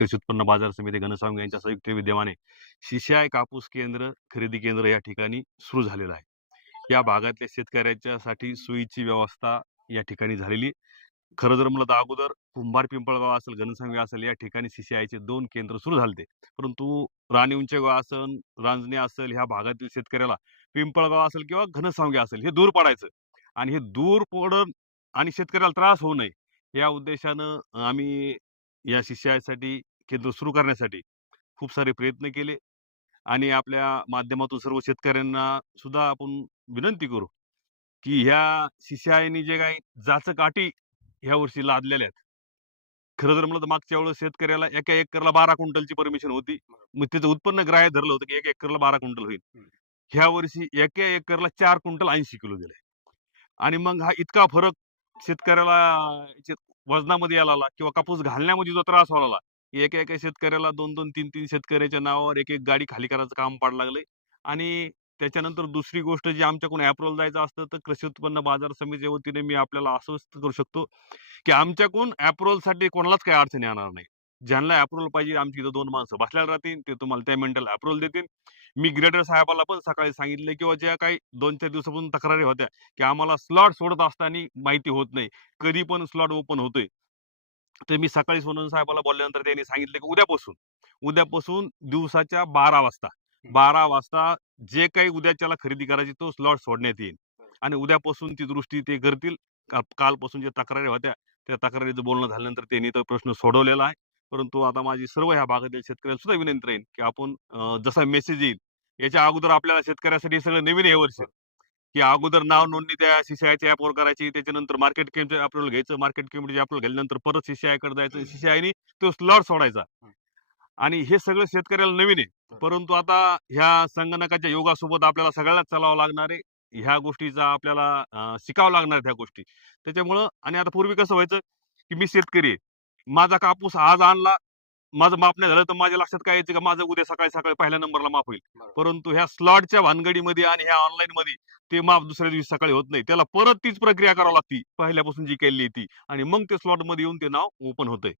कृषी उत्पन्न बाजार समिती घनसावंगी यांच्या संयुक्त विद्यमाने CCI कापूस केंद्र, खरेदी केंद्र या ठिकाणी सुरू झालेलं आहे. या भागातल्या शेतकऱ्यांच्यासाठी सोयीची व्यवस्था या ठिकाणी झालेली. खरं जर म्हणलं तर अगोदर कुंभार पिंपळगाव असेल, घनसावंगी असेल या ठिकाणी CCIचे 2 केंद्र सुरू झालते. परंतु राणी उंचेगाव असेल, रांजणे असेल ह्या भागातील शेतकऱ्याला पिंपळगाव असेल किंवा घनसावंगी असेल हे दूर पडायचं आणि हे दूर पडून आणि शेतकऱ्याला त्रास होऊ नये या उद्देशानं आम्ही या CCIसाठी केंद्र सुरू करण्यासाठी खूप सारे प्रयत्न केले आणि आपल्या माध्यमातून सर्व शेतकऱ्यांना सुद्धा आपण विनंती करू, की ह्या CCIने जे काही जाचक-अटी ह्या वर्षी लादलेल्या आहेत. खरं जर म्हणलं तर मागच्या वेळेस शेतकऱ्याला एका एकरला 12 क्विंटलची परमिशन होती. मग त्याचं उत्पन्न ग्राह्य धरलं होतं, की एका एकरला 12 क्विंटल होईल. ह्या वर्षी एका एकरला 4 क्विंटल 80 किलो दिलंय. आणि मग हा इतका फरक शेतकऱ्याला याच्यात वजनामध्ये यायला लागला किंवा कापूस घालण्यामध्ये जो त्रास व्हायला लागला. एका शेतकऱ्याला 2-2, 3-3 शेतकऱ्याच्या नावावर एक गाडी खाली करायचं काम पडायला लागलंय. आणि त्याच्यानंतर दुसरी गोष्ट जी आमच्याकडून अप्रूव्हल जायचं असतं, तर कृषी उत्पन्न बाजार समितीच्या वतीने मी आपल्याला आश्वस्त करू शकतो, की आमच्याकडून अप्रूव्हलसाठी कोणालाच काही अडचण येणार नाही. ज्यांना अप्रूव्हल पाहिजे आमची इथं 2 माणसं बसलेली राहतील. ते तुम्हाला त्या मिनिटाला अप्रूव्हल देतील. मी ग्रेडर साहेबाला पण सकाळी सांगितलं किंवा ज्या काही 2-4 दिवसापासून तक्रारी होत्या, की आम्हाला स्लॉट सोडत असताना माहिती होत नाही. कधी पण स्लॉट ओपन होतोय. तर मी सकाळी सोनवणे साहेबाला बोलल्यानंतर त्यांनी सांगितलं, की उद्यापासून दिवसाच्या 12 वाजता 12 वाजता जे काही उद्याच्याला खरेदी करायची तो स्लॉट सोडण्यात येईल. आणि उद्यापासून ती दुरुस्ती ते करतील. कालपासून ज्या तक्रारी होत्या, त्या तक्रारीचं बोलणं झाल्यानंतर त्यांनी तो प्रश्न सोडवलेला आहे. परंतु आता माझी सर्व ह्या भागातील शेतकऱ्यांना सुद्धा विनंती राहील, की आपण जसा मेसेज येईल, याच्या अगोदर आपल्याला शेतकऱ्यासाठी हे सगळं नवीन आहे हे वर्ष. की अगोदर नाव नोंदणी त्या CCIच्या ॲपवर करायची. त्याच्यानंतर मार्केट कमिटीचं अप्रूव्हल घ्यायचं. मार्केट कमिटीचे अप्रूव्हल घेतल्यानंतर परत CCIकडे जायचं. CCIने तो स्लॉट सोडायचा. आणि हे सगळं शेतकऱ्याला नवीन आहे. परंतु आता ह्या संगणकाच्या युगासोबत आपल्याला सगळ्यालाच चालावं लागणार आहे. ह्या गोष्टीचा आपल्याला शिकावं लागणार आहेत ह्या गोष्टी. त्याच्यामुळं आणि आता पूर्वी कसं व्हायचं, की मी शेतकरी आहे. माझा कापूस आज आणला, माझं माप नाही झालं तर माझ्या लक्षात काय यायचं, की माझं उद्या सकाळी पहिल्या नंबरला माप होईल. परंतु ह्या स्लॉटच्या भानगडीमध्ये आणि ह्या ऑनलाईनमध्ये ते माप दुसऱ्या दिवशी सकाळी होत नाही. त्याला परत तीच प्रक्रिया करावी लागती पहिल्यापासून जी केलेली आहे ती आणि मग ते स्लॉटमध्ये येऊन ते नाव ओपन होतंय.